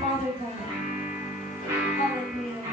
Father God. Hallelujah.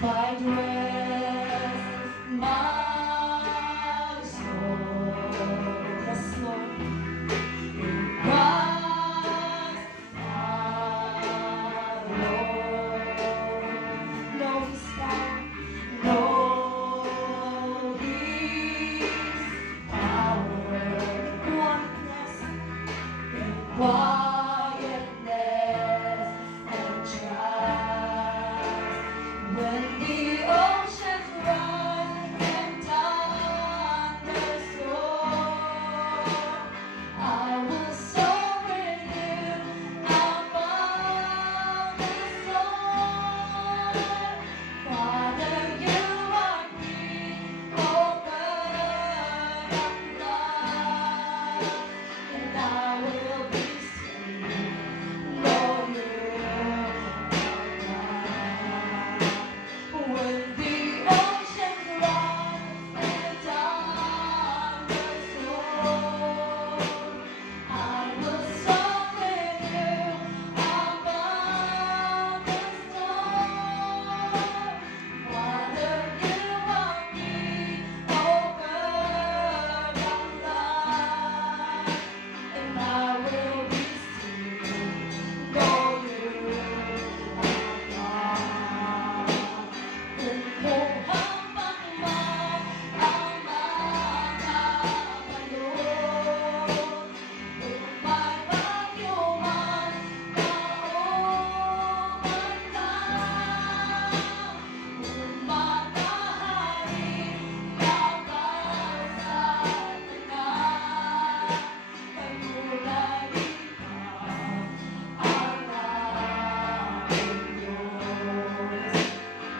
Find rest, my soul. Yes, Lord. Christ, my Lord. Know His power, know His power. Quietness, quietness and trust. When the oceans rise and thunders roar, I will soar with you above the storm. Father, you are near, open up love, and I will be still, know you are God. When the oceans rise and thunders roar, I will soar with you above the storm. Father, you are near, open up love, and I will be still, know you are God. Kung habang man ang makakapaloob, kung may bagyo man kauman lang, kung mataharing laban sa tanan, panulay ikaw ang aking Diyos.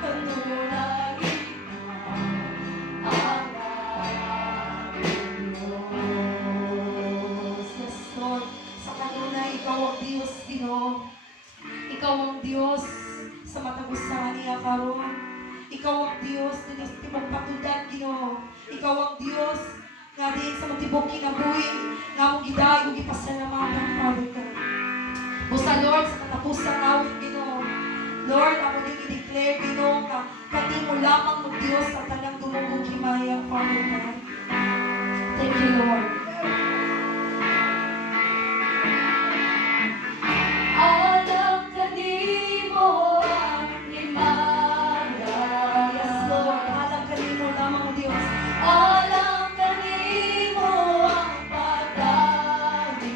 Panulay ikaw ang aking Diyos. Yes, Lord. Sa kanunay, ikaw ang Diyos, Ginoo. Ikaw ang Diyos sa matagusan niya karon. Ikaw ang Diyos na Diyos timong patudan, Ginoo. Ikaw ang Diyos nga din sa matibok kinabuhi nga mong gidayo gipasalamatan, Father God. Busa, Lord, sa katapusang awit, Ginoo. Lord, ako din i-declare, Ginoo, nga kani mo lamang mo Diyos sa tanang dumugong himaya, Father God. Thank you, Lord. Alam kanimo ang himaya. Yes, Lord. Alam kanimo lamang, Diyos. Alam kanimo ang pagdaling.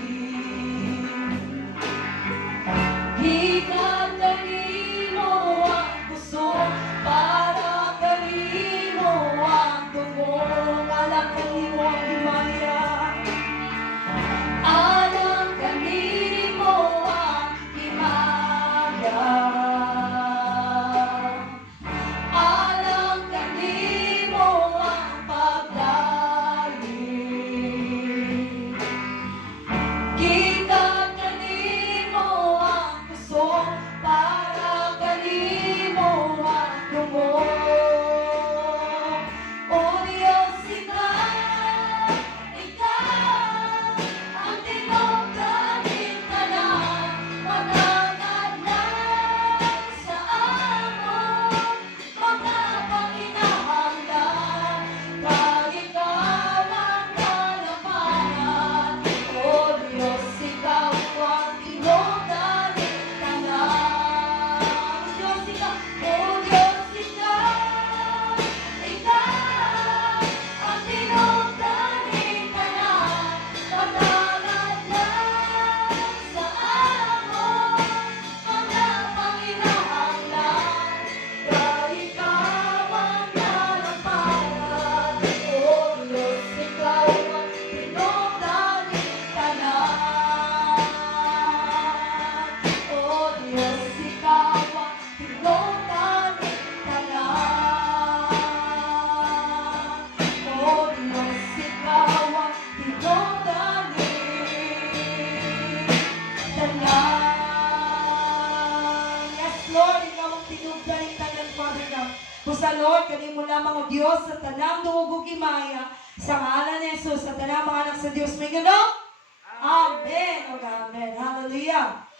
Gikan kanimo ang puso, para kanimo ang tungkol. Alam kanimo ang himaya. sinugdan tanan, Father God. Pusa Lord, kanimo lamang o Diyos sa tanang duugog imaya, sa ngalan ni Jesus, sa tanang mga anak sa Diyos, may gano'n? Amen. O Amen. Hallelujah.